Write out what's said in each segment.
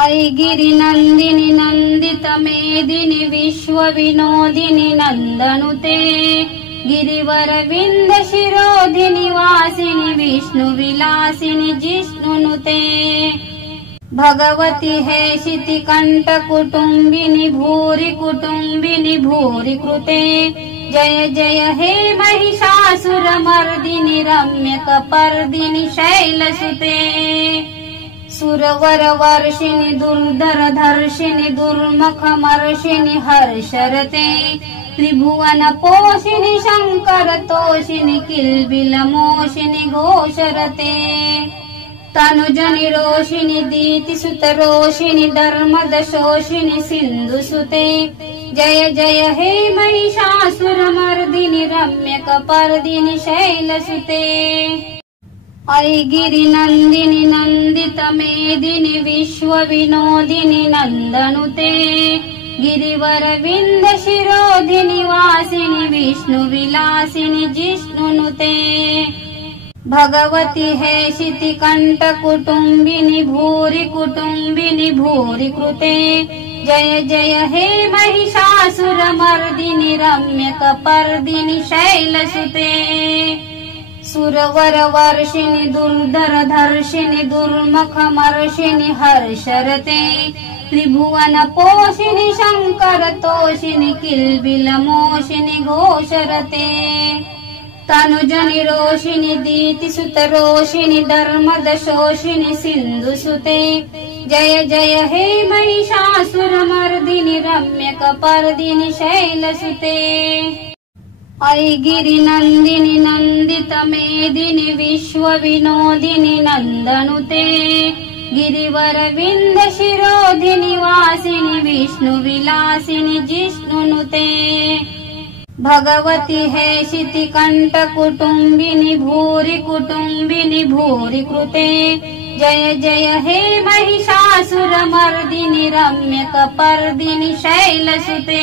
अयि गिरिनन्दिनि नन्दित मेदिनि विश्वविनोदिनि नन्दनुते गिरिवरविन्द शिरोधिनि वासिनि विष्णुविलासिनि जिष्णुनुते भगवति हेशिति कण्ठकुटुम्बिनि भूरि कुटुम्बिनि भूरि कृते जय जय हे महिषासुरमर्दिनि रम्यकपर्दिनि शैलसुते सुरवरवर्षिणि दुर्धरधर्षिणि दुर्मुखमर्षिणि हर्षरते त्रिभुवनपोषिणि शङ्करतोषिणि किल्बिलमोषिणि घोषरते तनुजनिरोषिणि दीतिसुतरोषिणि धर्मदशोषिणि सिन्धुसुते जय जय हे महिषासुरमर्दिनि रम्यकपर्दिनि शैलसुते अयि गिरिनन्दिनि नन्दित मेदिनि विश्वविनोदिनि नन्दनुते गिरिवरविन्द शिरोधिनि वासिनि विष्णुविलासिनि जिष्णुनुते भगवति हेशिति कण्ठकुटुम्बिनि भूरि कुटुम्बिनि भूरि कृते जय जय हे महिषासुरमर्दिनि रम्यकपर्दिनि शैलसुते सुरवरवर्षिणि दुर्धरधर्षिणि दुर्मुखमर्षिणि हर्षरते त्रिभुवनपोषिणि शङ्करतोषिणि किल्बिलमोषिणि घोषरते तनुजनिरोषिणि दीतिसुतरोषिणि धर्मदशोषिणि सिन्धुसुते जय जय हे महिषासुरमर्दिनि रम्यकपर्दिनि शैलसुते अयि गिरिनन्दिनि नन्दित मेदिनि विश्वविनोदिनि नन्दनुते गिरिवरविन्द शिरोधिनि वासिनि विष्णुविलासिनि जिष्णुनुते भगवति हेशिति कण्ठकुटुम्बिनि भूरि कुटुम्बिनि भूरि कृते जय जय हे महिषासुरमर्दिनि रम्यकपर्दिनि शैलसुते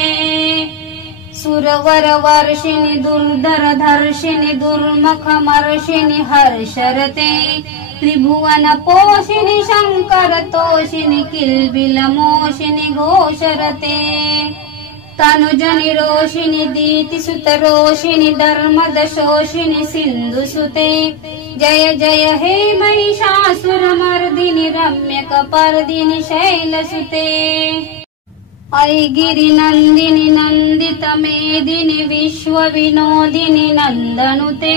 सुरवरवर्षिणि दुर्धरधर्षिणि दुर्मुखमर्षिणि हर्षरते त्रिभुवनपोषिणि शङ्करतोषिणि किल्बिलमोषिनि घोषरते तनुजनिरोषिणि दीतिसुतरोषिणि धर्मदशोषिनि सिन्धुसुते जय जय हे महिषासुरमर्दिनि रम्यकपर्दिनि शैलसुते अयि गिरिनन्दिनि नन्दित मेदिनि विश्वविनोदिनि नन्दनुते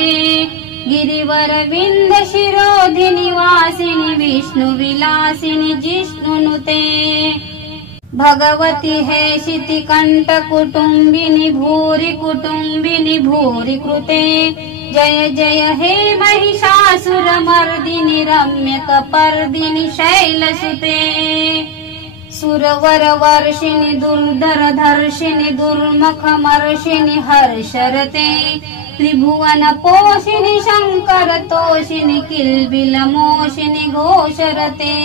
गिरिवरविन्द शिरोधिनि वासिनि विष्णुविलासिनि जिष्णुनुते भगवति हेशिति कण्ठकुटुम्बिनि भूरि कुटुम्बिनि भूरि कृते जय जय हे महिषासुरमर्दिनि रम्यकपर्दिनि शैलसुते सुरवरवर्षिणि दुर्धरधर्षिणि दुर्मुखमर्षिणि हर्षरते त्रिभुवनपोषिणि शङ्करतोषिनि किल्बिलमोषिनि घोषरते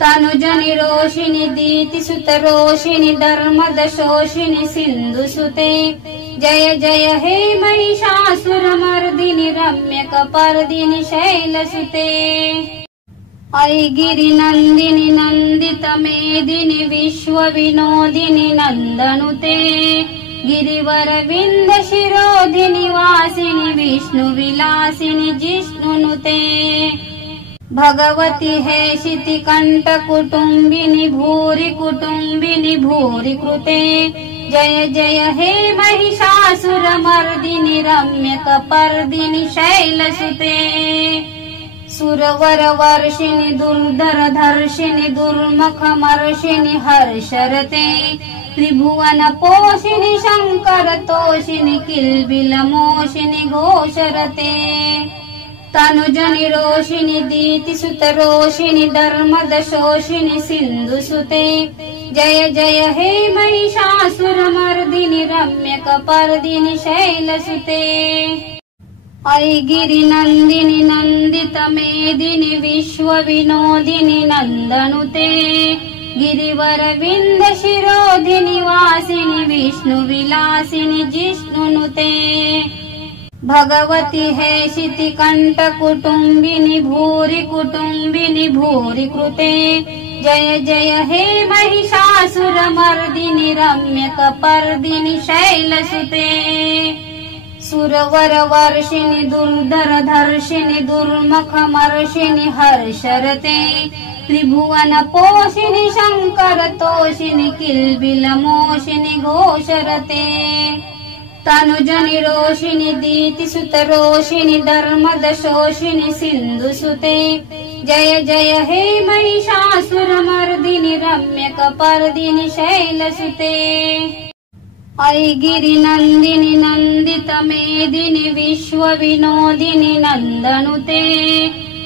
तनुजनिरोषिणि दीतिसुतरोषिनि धर्मदशोषिनि सिन्धुसुते जय जय हे महिषासुरमर्दिनि रम्यकपर्दिनि शैलसुते अयि गिरिनन्दिनि नन्दित मेदिनि विश्वविनोदिनि नन्दनुते गिरिवरविन्द शिरोधिनि वासिनि विष्णुविलासिनि जिष्णुनुते भगवति हेशिति कण्ठकुटुम्बिनि भूरि कुटुम्बिनि भूरि कृते जय जय हे महिषासुरमर्दिनि रम्यकपर्दिनि शैलसुते सुरवरवर्षिणि दुर्धरधर्षिणि दुर्मुखमर्षिणि हर्षरते त्रिभुवनपोषिणि शङ्करतोषिनि किल्बिलमोषिनि घोषरते तनुजनिरोषिणि दीतिसुतरोषिनि धर्मदशोषिनि सिन्धुसुते जय जय हे महिषासुरमर्दिनि रम्यकपर्दिनि शैलसुते अयि गिरिनन्दिनि नन्दित मेदिनि विश्वविनोदिनि नन्दनुते गिरिवरविन्द शिरोधिनि वासिनि विष्णुविलासिनि जिष्णुनुते भगवति हेशिति कण्ठकुटुम्बिनि भूरि कुटुम्बिनि भूरि कृते जय जय हे महिषासुरमर्दिनि रम्यकपर्दिनि शैलसुते सुरवरवर्षिणि दुर्धरधर्षिणि दुर्मुखमर्षिणि हर्षरते त्रिभुवनपोषिणि शङ्करतोषिणि किल्बिलमोषिणि घोषरते तनुजनिरोषिणि दीतिसुतरोषिणि धर्मदशोषिणि सिन्धुसुते जय जय हे महिषासुरमर्दिनि रम्यकपर्दिनि शैलसुते ऐ गिरिनन्दिनि नन्दितमेदिनि विश्वविनोदिनि नन्दनुते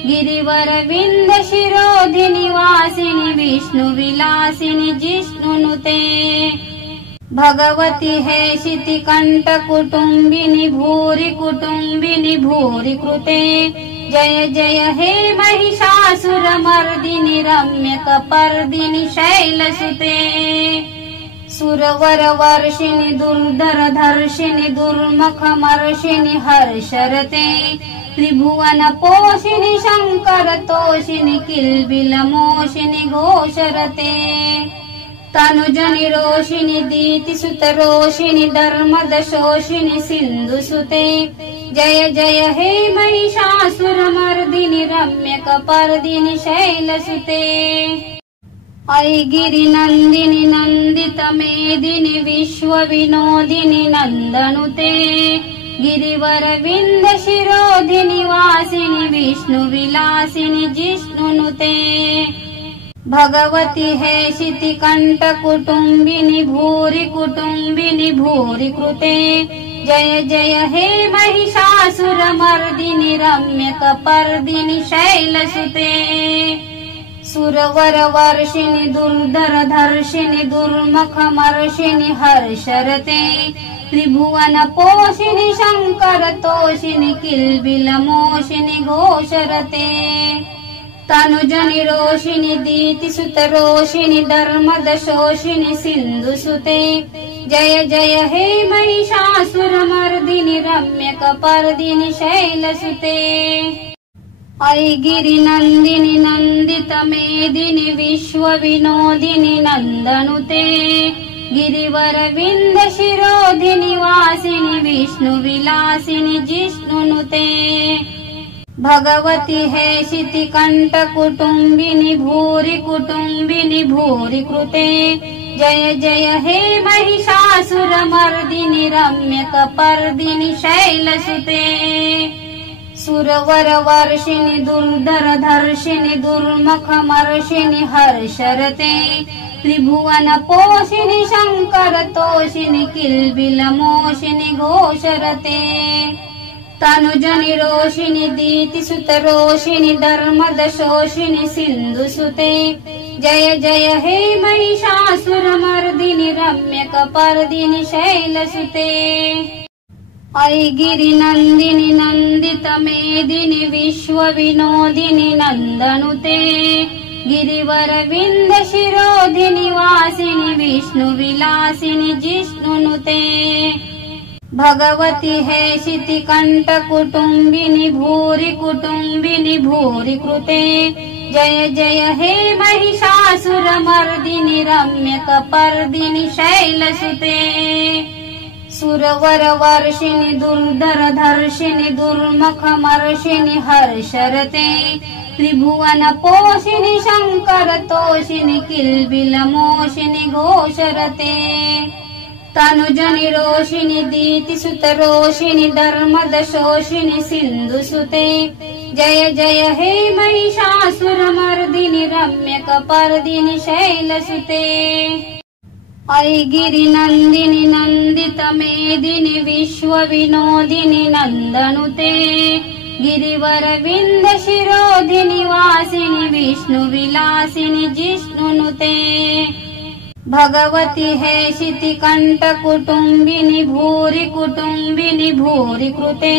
गिरिवरविन्दशिरोधिनि वासिनि विष्णुविलासिनि जिष्णुनुते भगवति हेशितिकण्ठकुटुम्बिनि भूरि कुटुम्बिनि भूरि कृते जय जय हे महिषासुरमर्दिनि रम्यकपर्दिनि शैलसुते सुरवरवर्षिणि दुर्धरधर्षिणि दुर्मुखमर्षिणि हर्षरते त्रिभुवनपोषिणि शङ्करतोषिणि किल्बिलमोषिणि घोषरते तनुजनिरोषिणि दीतिसुतरोषिणि धर्मदशोषिणि सिन्धुसुते जय जय हे महिषासुरमर्दिनि रम्यकपर्दिनि शैलसुते ऐ गिरिनन्दिनि नन्दितमेदिनि विश्वविनोदिनि नन्दनुते गिरिवरविन्दशिरोधिनि वासिनि विष्णुविलासिनि जिष्णुनुते भगवति हेशितिकण्ठकुटुम्बिनि भूरि कुटुम्बिनि भूरि कृते जय जय हे महिषासुरमर्दिनि रम्यकपर्दिनि शैलसुते सुरवरवर्षिणि दुर्धरधर्षिणि दुर्मुखमर्षिणि हर्षरते त्रिभुवनपोषिणि शङ्करतोषिणि किल्बिलमोषिनि घोषरते तनुजनिरोषिणि दीतिसुतरोषिणि धर्मदशोषिनि सिन्धुसुते जय जय हे महिषासुरमर्दिनि रम्यकपर्दिनि शैलसुते ऐ गिरिनन्दिनि नन्दितमेदिनि विश्वविनोदिनि नन्दनुते गिरिवरविन्दशिरोधिनि वासिनि विष्णुविलासिनि जिष्णुनुते भगवति हेशितिकण्ठकुटुम्बिनि भूरि कुटुम्बिनि भूरि कृते जय जय हे महिषासुरमर्दिनि रम्यकपर्दिनि शैलसुते सुरवरवर्षिणि दुर्धरधर्षिणि दुर्मुखमर्षिणि हर्षरते त्रिभुवनपोषिणि शङ्करतोषिनि किल्बिलमोषिनि घोषरते तनुजनिरोषिणि दीतिसुतरोषिनि धर्मदशोषिनि सिन्धुसुते जय जय हे महिषासुरमर्दिनि रम्यकपर्दिनि शैलसुते ऐ गिरिनन्दिनि नन्दितमेदिनि विश्वविनोदिनि नन्दनुते गिरिवरविन्दशिरोधिनि वासिनि विष्णुविलासिनि जिष्णुनुते भगवति हेशितिकण्ठकुटुम्बिनि भूरि कुटुम्बिनि भूरि कृते जय जय हे महिषासुरमर्दिनि रम्यकपर्दिनि शैलसुते सुरवरवर्षिणि दुर्धरधर्षिणि दुर्मुखमर्षिणि हर्षरते त्रिभुवनपोषिणि शङ्करतोषिनि किल्बिलमोषिनि घोषरते तनुजनिरोषिणि दीतिसुतरोषिनि धर्मदशोषिनि सिन्धुसुते जय जय हे महिषासुरमर्दिनि रम्यकपर्दिनि शैलसुते ऐ गिरिनन्दिनि नन्दितमेदिनि विश्वविनोदिनि नन्दनुते गिरिवरविन्दशिरोधिनि वासिनि विष्णुविलासिनि जिष्णुनुते भगवति हेशितिकण्ठकुटुम्बिनि भूरि कुटुम्बिनि भूरि कृते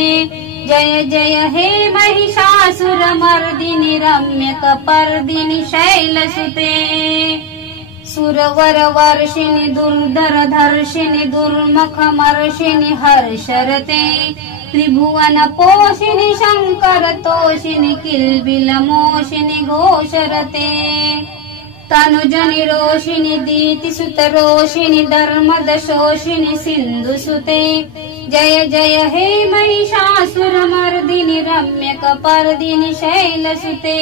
जय जय हे महिषासुरमर्दिनि रम्यकपर्दिनि शैलसुते सुरवरवर्षिणि दुर्धरधर्षिणि दुर्मुखमर्षिणि हर्षरते त्रिभुवनपोषिनि शङ्करतोषिनि किल्बिलमोषिनि घोषरते तनुजनि रोषिणि दीतिसुत रोषिणि धर्मदशोषिणि सिन्धुसुते जय जय हे महिषासुरमर्दिनि रम्यकपर्दिनि शैलसुते।